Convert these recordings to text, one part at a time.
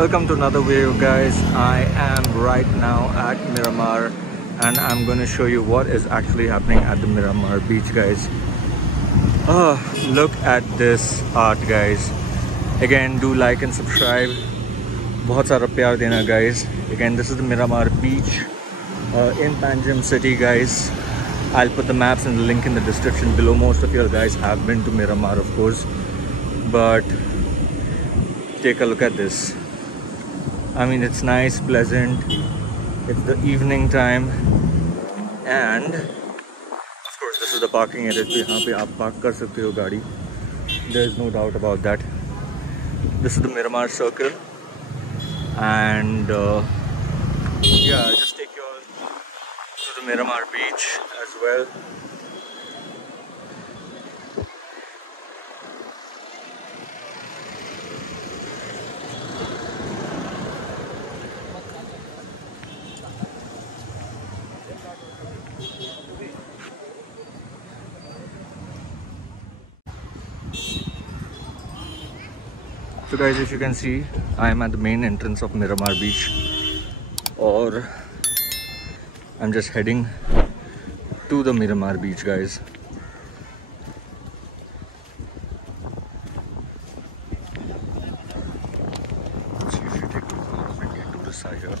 Welcome to another video, guys. I am right now at Miramar and I'm going to show you what is actually happening at the Miramar beach, guys. Look at this art, guys. Again, do like and subscribe. बहुत सारा प्यार देना, guys. Again, this is the Miramar beach in Panjim city, guys. I'll put the maps and the link in the description below. Most of you guys have been to Miramar, of course, but take a look at this. I mean, it's nice, pleasant. It's the evening time, and of course, this is the parking area. यहाँ पे आप park कर सकते हो गाड़ी. There is no doubt about that. This is the Miramar Circle, and yeah, I'll just take you all to the Miramar beach as well. So guys, if you can see, I am at the main entrance of Miramar Beach, or I'm just heading to the Miramar Beach, guys. Let's see if you take a lot of Indian tourists are here.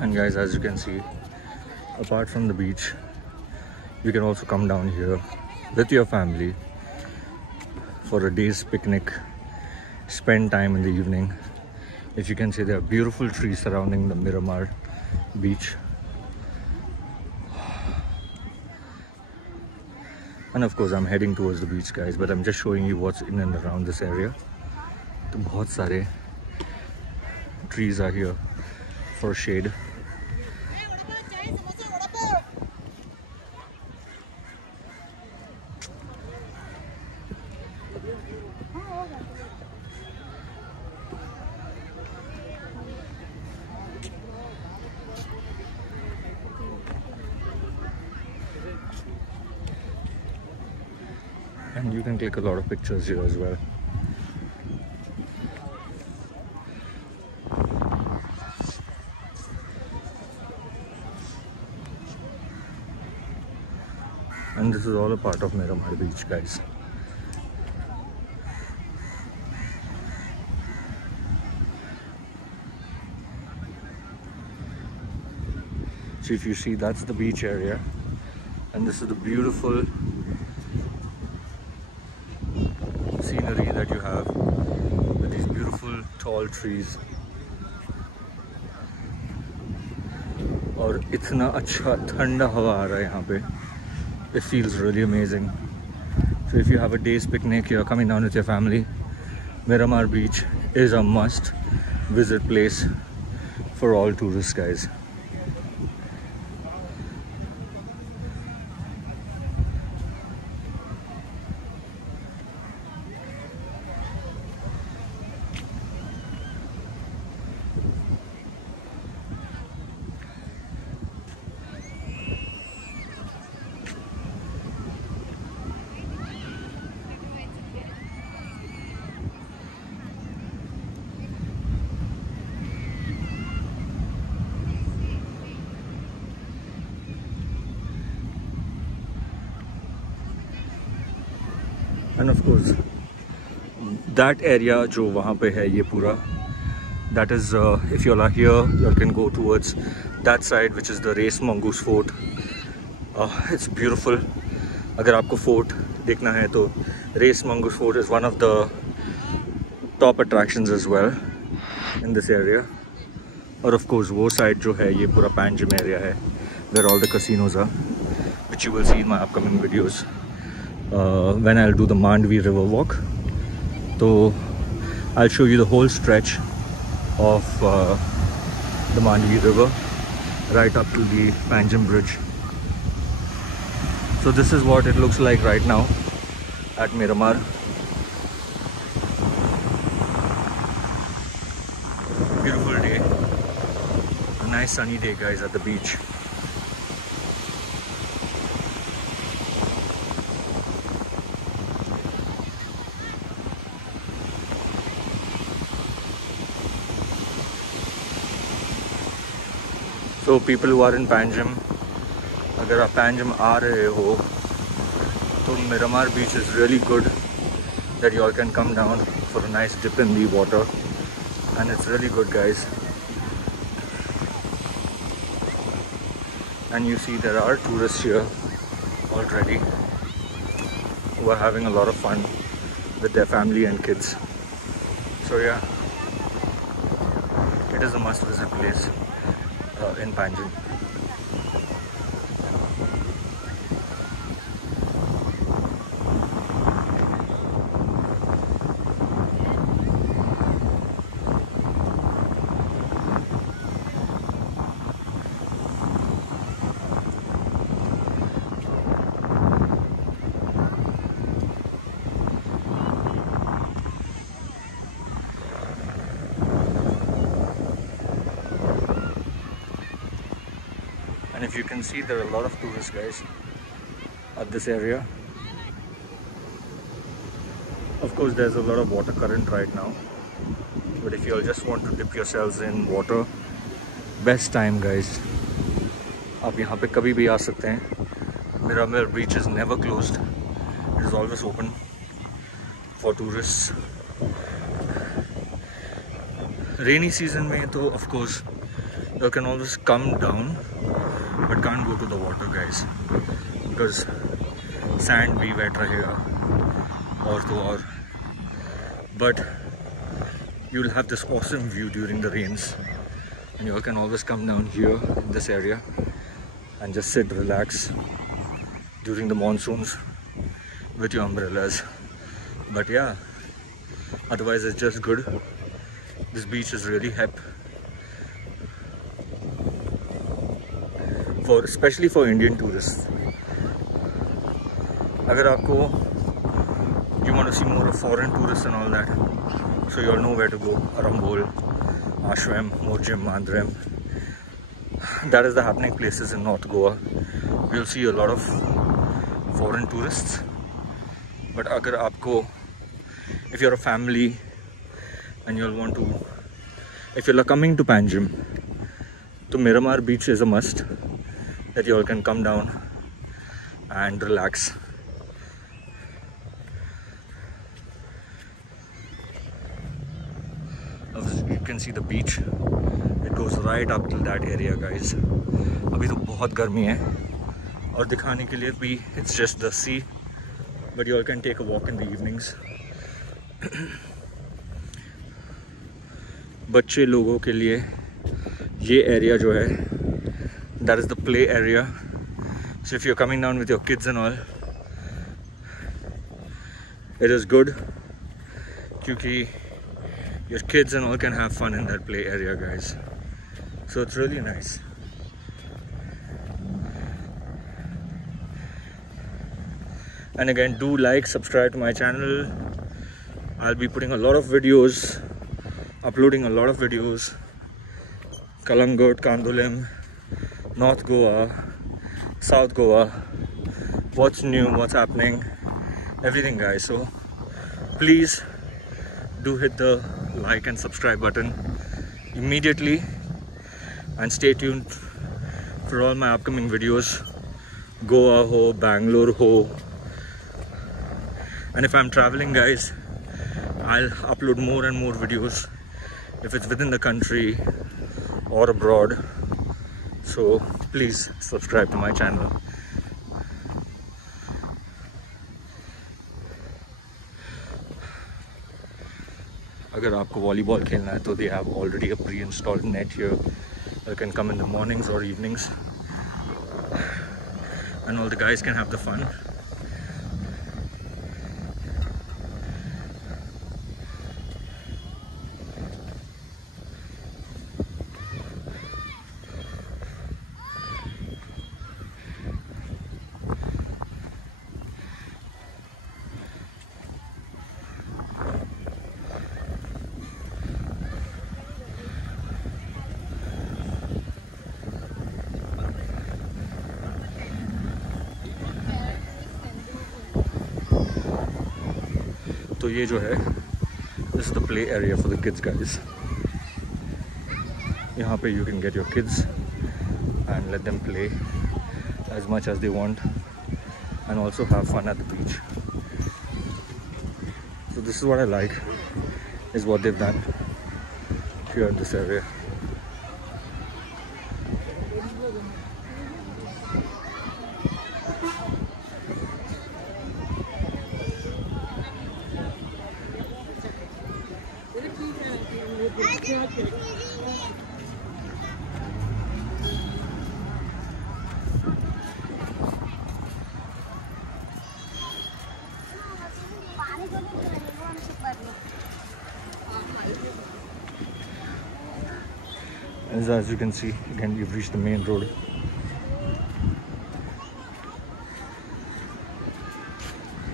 And guys, as you can see, apart from the beach, you can also come down here with your family for a day's picnic, spend time in the evening. If you can see, there are beautiful trees surrounding the Miramar beach. And of course, I'm heading towards the beach, guys, but I'm just showing you what's in and around this area. So, बहुत सारे trees are here for shade. And you can click a lot of pictures here as well. And this is all a part of Miramar Beach, guys. So if you see, that's the beach area, and this is the beautiful scenery that you have with these beautiful tall trees. और इतना अच्छा ठंडा हवा आ रहा है यहाँ पे. It feels really amazing. So if you have a day's picnic, you're coming down with your family, Miramar Beach is a must visit place for all tourists, guys. And of course, that area जो वहाँ पे है ये पूरा, that is if you are here, you can go towards that side, which is the Race Mongoose Fort. It's beautiful. अगर आपको fort देखना है तो Race Mongoose Fort is one of the top attractions as well in this area. और of course वो side जो है ये पूरा Panjim area है, where all the casinos are. which you will see in my upcoming videos when I'll do the Mandvi river walk. So I'll show you the whole stretch of the Mandvi river right up to the Panjim bridge. So this is what it looks like right now at Miramar. Beautiful day, a nice sunny day guys at the beach. So people who are in Panjim, अगर आप पैंजम आ रहे हो तो Miramar beach is really good that you all can come down for a nice dip in the water, and it's really good guys. And you see there are tourists here already who are having a lot of fun with their family and kids. So yeah, it is a must visit place in Panjim. And if you can see, there are a lot of tourists guys at this area. Of course there's a lot of water current right now, but if you all just want to dip yourselves in water, best time guys. आप यहाँ पे कभी भी आ सकते हैं. Miramar beach is never closed, it is always open for tourists. Rainy season में तो of course you can always come down but can't go to the water guys, because sand भी wet रहेगा और तो और, but you'll have this awesome view during the rains, and you all can always come down here in this area and just sit, relax during the monsoons with your umbrellas. But yeah, otherwise it's just good. This beach is really hip for, especially for Indian tourists. Agar aapko, you want to see more of foreign tourists and all that, so you all know where to go. Arambol, Ashram, Morjim, Mandrem. That is the happening places in North Goa. You'll see a lot of foreign tourists. But agar aapko, if you're a family and you'll want to, if you're coming to Panjim, to Miramar beach is a must, that you all can come down and relax. You can see the beach, it goes right up till that area guys. अभी तो बहुत गर्मी है और दिखाने के लिए भी it's just the sea, but you all can take a walk in the evenings. बच्चे लोगों के लिए ये area जो है, that is the play area. So if you're coming down with your kids and all, it is good क्योंकि your kids and all can have fun in that play area guys. So it's really nice. And again, do like, subscribe to my channel. I'll be putting a lot of videos, uploading a lot of videos. Kalangut, Kandolim, North Goa, South Goa, what's new, what's happening, everything guys. So please do hit the like and subscribe button immediately, and stay tuned for all my upcoming videos. Goa ho, Bangalore ho, and if I'm traveling guys, I'll upload more and more videos if it's within the country or abroad. So please subscribe to my channel. अगर आपको volleyball खेलना है तो they have already a pre-installed net here. You can come in the mornings or evenings. and all the guys can have the fun. तो ये जो है, this is the play area for the kids guys. यहाँ पे you can get your kids and let them play as much as they want and also have fun at the beach. So this is what I like, is what they've done here in this area. As you can see, again you've reached the main road.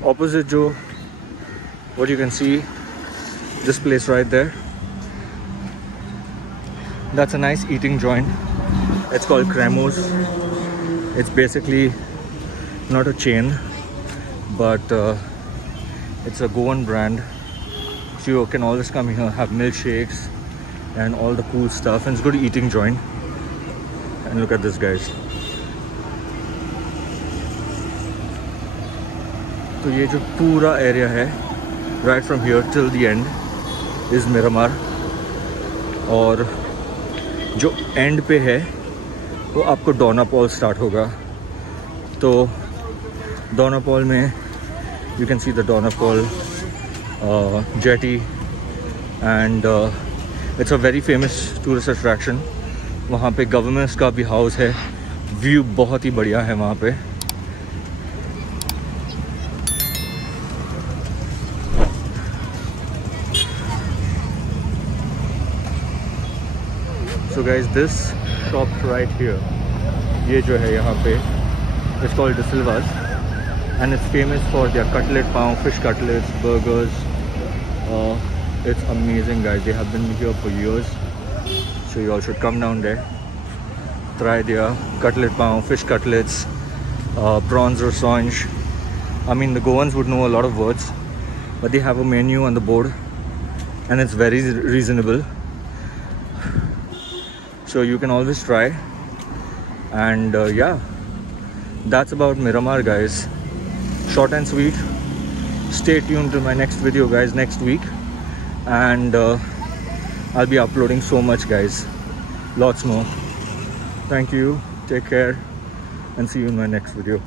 Opposite Joe, what you can see, this place right there, that's a nice eating joint. It's called Cremos. It's basically not a chain, but it's a Goan brand. So you can always come here, have milkshakes and all the cool stuff, and it's good eating joint. And look at this, guys. तो ये जो पूरा area है, right from here till the end is Miramar. और जो and पे है वो आपको डोनापोल स्टार्ट होगा. तो डोनापोल में you can see the Donapool jetty, and it's a very famous tourist attraction. वहाँ पे गवर्नमेंट्स का भी हाउस है. व्यू बहुत ही बढ़िया है वहाँ पे. So guys, this shop right here, ये जो है यहाँ पे, it's called De Silva's, and it's famous for their cutlet pav, fish cutlets, burgers. It's amazing, guys. They have been here for years, so you all should come down there, try their cutlet pav, fish cutlets, prawns rosonge. I mean, the Goans would know a lot of words, but they have a menu on the board and it's very reasonable, so you can always try. And yeah, that's about Miramar, guys. Short and sweet. Stay tuned to my next video, guys, next week, and I'll be uploading so much, guys, lots more. Thank you, take care, and see you in my next video.